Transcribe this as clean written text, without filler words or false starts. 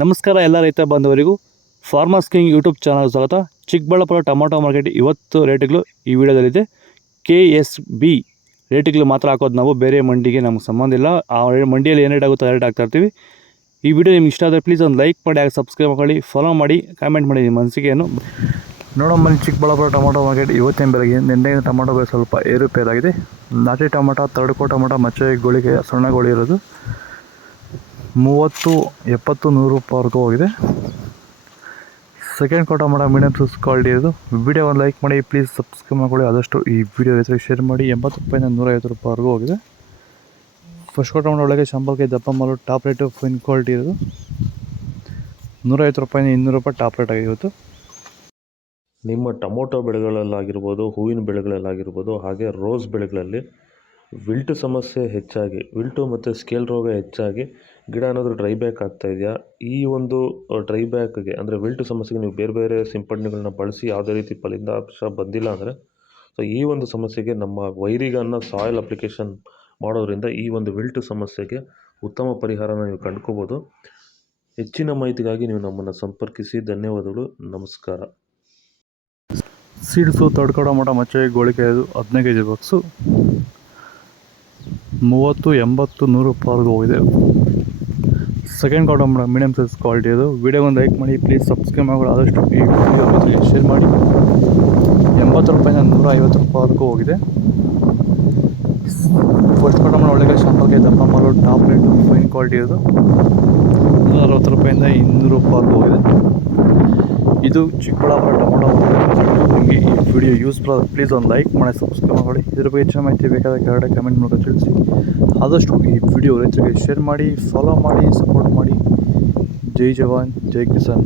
ನಮಸ್ಕಾರ ಎಲ್ಲ ರೈತ ಬಾಂಧವರಿಗೂ ಫಾರ್ಮರ್ಸ್ ಕಿಂಗ್ ಯೂಟ್ಯೂಬ್ ಚಾನಲ್ ಸ್ವಾಗತ. ಚಿಕ್ಕಬಳ್ಳಾಪುರ ಟೊಮೊಟೊ ಮಾರ್ಕೆಟ್ ಇವತ್ತು ರೇಟ್ಗಳು ಈ ವಿಡಿಯೋದಲ್ಲಿದೆ. KSB ರೇಟ್ಗಳು ಮಾತ್ರ ಹಾಕೋದು ನಾವು, ಬೇರೆ ಮಂಡಿಗೆ ನಮ್ಗೆ ಸಂಬಂಧ ಇಲ್ಲ. ಆ ಮಂಡಿಯಲ್ಲಿ ಏನು ರೇಟ್ ಆಗುತ್ತೋ ರೇಟ್ ಹಾಕ್ತಾ ಇರ್ತೀವಿ. ಈ ವಿಡಿಯೋ ನಿಮ್ಗೆ ಇಷ್ಟ ಆದರೆ ಪ್ಲೀಸ್ ಒಂದು ಲೈಕ್ ಮಾಡಿ, ಹಾಗೆ ಸಬ್ಸ್ಕ್ರೈಬ್ ಮಾಡಿ, ಫಾಲೋ ಮಾಡಿ, ಕಾಮೆಂಟ್ ಮಾಡಿ ನಿಮ್ಮ ಅನಿಸಿಕೆಯನ್ನು. ನೋಡೋಣ ಚಿಕ್ಕಬಳ್ಳಾಪುರ ಟೊಮೊಟೊ ಮಾರ್ಕೆಟ್ ಇವತ್ತಿನ ಬೆಲೆಗೆ ನಿನ್ನೆ ಟೊಮೊಟೊ ಬೆಲೆ ಸ್ವಲ್ಪ ಏರುಪೇರಾಗಿದೆ. ನಾಟಿ ಟೊಮೊಟೊ, ತರ್ಡ್ಕೋ ಟೊಮೊಟೊ, ಮಚ್ಚೆ ಗೋಳಿಗೆ ಸಣ್ಣ ಗೋಳಿ ಇರೋದು 30, 70, 100 ರೂಪಾಯಿವರೆಗೂ ಹೋಗಿದೆ. ಸೆಕೆಂಡ್ ಕೋ ಟೊಮೊಟೊ ಮೀಡಿಯಮ್ ಸೈಜ್ ಕ್ವಾಲಿಟಿ ಇರೋದು. ವಿಡಿಯೋ ಒಂದು ಲೈಕ್ ಮಾಡಿ, ಪ್ಲೀಸ್ ಸಬ್ಸ್ಕ್ರೈಬ್ ಮಾಡ್ಕೊಳ್ಳಿ. ಆದಷ್ಟು ಈ ವಿಡಿಯೋ ರೈತರಿಗೆ ಶೇರ್ ಮಾಡಿ. 80 ರೂಪಾಯಿಂದ 150 ರೂಪಾಯಿವರೆಗೂ ಹೋಗಿದೆ. ಫಸ್ಟ್ ಕೋ ಟೊಮೊಟೊ ಒಳಗೆ ಶಾಂಪಲ್ಗೆ ದಪ್ಪ ಮಾಲು ಟಾಪ್ ರೇಟು ಫೈನ್ ಕ್ವಾಲಿಟಿ ಇರೋದು 150 ರೂಪಾಯಿಂದ 200 ರೂಪಾಯಿ ಟಾಪ್ ರೇಟ್ ಆಗಿದೆ ಇವತ್ತು. ನಿಮ್ಮ ಟೊಮೊಟೊ ಬೆಳೆಗಳಲ್ಲಾಗಿರ್ಬೋದು, ಹೂವಿನ ಬೆಳೆಗಳಲ್ಲಾಗಿರ್ಬೋದು, ಹಾಗೆ ರೋಸ್ ಬೆಳೆಗಳಲ್ಲಿ ವಿಲ್ಟು ಸಮಸ್ಯೆ ಹೆಚ್ಚಾಗಿ, ವಿಲ್ಟು ಮತ್ತು ಸ್ಕೇಲ್ ರೋಗ ಹೆಚ್ಚಾಗಿ ಗಿಡ ಏನಾದರೂ ಡ್ರೈ ಬ್ಯಾಕ್ ಆಗ್ತಾಯಿದೆಯಾ? ಈ ಒಂದು ಡ್ರೈ ಬ್ಯಾಕ್ಗೆ ಅಂದರೆ ವಿಲ್ಟು ಸಮಸ್ಯೆಗೆ ನೀವು ಬೇರೆ ಬೇರೆ ಸಿಂಪಡಣೆಗಳನ್ನ ಬಳಸಿ ಯಾವುದೇ ರೀತಿ ಫಲಿತಾಂಶ ಬಂದಿಲ್ಲ ಅಂದರೆ, ಸೊ ಈ ಒಂದು ಸಮಸ್ಯೆಗೆ ನಮ್ಮ ವೈರಿಗನ್ನ ಸಾಯಿಲ್ ಅಪ್ಲಿಕೇಶನ್ ಮಾಡೋದ್ರಿಂದ ಈ ಒಂದು ವಿಲ್ಟು ಸಮಸ್ಯೆಗೆ ಉತ್ತಮ ಪರಿಹಾರನ ನೀವು ಕಂಡುಕೋಬೋದು. ಹೆಚ್ಚಿನ ಮಾಹಿತಿಗಾಗಿ ನೀವು ನಮ್ಮನ್ನು ಸಂಪರ್ಕಿಸಿ. ಧನ್ಯವಾದಗಳು, ನಮಸ್ಕಾರ. ಸೀಡ್ಸು ತರ್ಡ್ ಕೋ ಟೊಮೊಟೊ ಮಚ್ಚೆ ಗೋಳಿಗೆ 15 kg ಬಾಕ್ಸು 30, 80, 100 ರೂಪಾಯಿವರೆಗೂ ಹೋಗಿದೆ. ಸೆಕೆಂಡ್ ಕೋ ಟೊಮೊಟೊ ಮೀಡಿಯಮ್ ಸೈಜ್ ಕ್ವಾಲಿಟಿ ಅದು. ವಿಡಿಯೋ ಒಂದು ಲೈಕ್ ಮಾಡಿ, ಪ್ಲೀಸ್ ಸಬ್ಸ್ಕ್ರೈಬ್ ಮಾಡಿ. ಆದಷ್ಟು ಈ ವಿಡಿಯೋ ಶೇರ್ ಮಾಡಿ. 80 ರೂಪಾಯಿಂದ 150 ರೂಪಾಯಿವರೆಗೂ ಹೋಗಿದೆ. ಫಸ್ಟ್ ಕೋ ಟೊಮೊಟೊ ಒಳ್ಳೆಗೆ ಶಾಂಪಲ್ಗೆ ದಪ್ಪ ಮಾಲು ಟಾಪ್ ರೇಟು ಫೈನ್ ಕ್ವಾಲಿಟಿ ಇರೋದು 160 ರೂಪಾಯಿಂದ 200 ರೂಪಾಯಿವರೆಗೂ ಹೋಗಿದೆ. ಇದು ಚಿಕ್ಕಬಳ್ಳಾಪುರ ಟೊಮೊಟೊ. ನಿಮಗೆ ಈ ವಿಡಿಯೋ ಯೂಸ್ ಪ್ಲೀಸ್ ಒಂದು ಲೈಕ್ ಮಾಡಿ, ಸಬ್ಸ್ಕ್ರೈಬ್ ಮಾಡಿ. ಇದ್ರ ಬಗ್ಗೆ ಹೆಚ್ಚಿನ ಮಾಹಿತಿ ಬೇಕಾದ ಕೆಳಗಡೆ ಕಮೆಂಟ್ ಮೂಲಕ ತಿಳಿಸಿ. ಆದಷ್ಟು ಈ ವಿಡಿಯೋ ರೈತರಿಗೆ ಶೇರ್ ಮಾಡಿ, ಫಾಲೋ ಮಾಡಿ, ಸಪೋರ್ಟ್ ಮಾಡಿ. ಜೈ ಜವಾನ್, ಜೈ ಕಿಸಾನ್.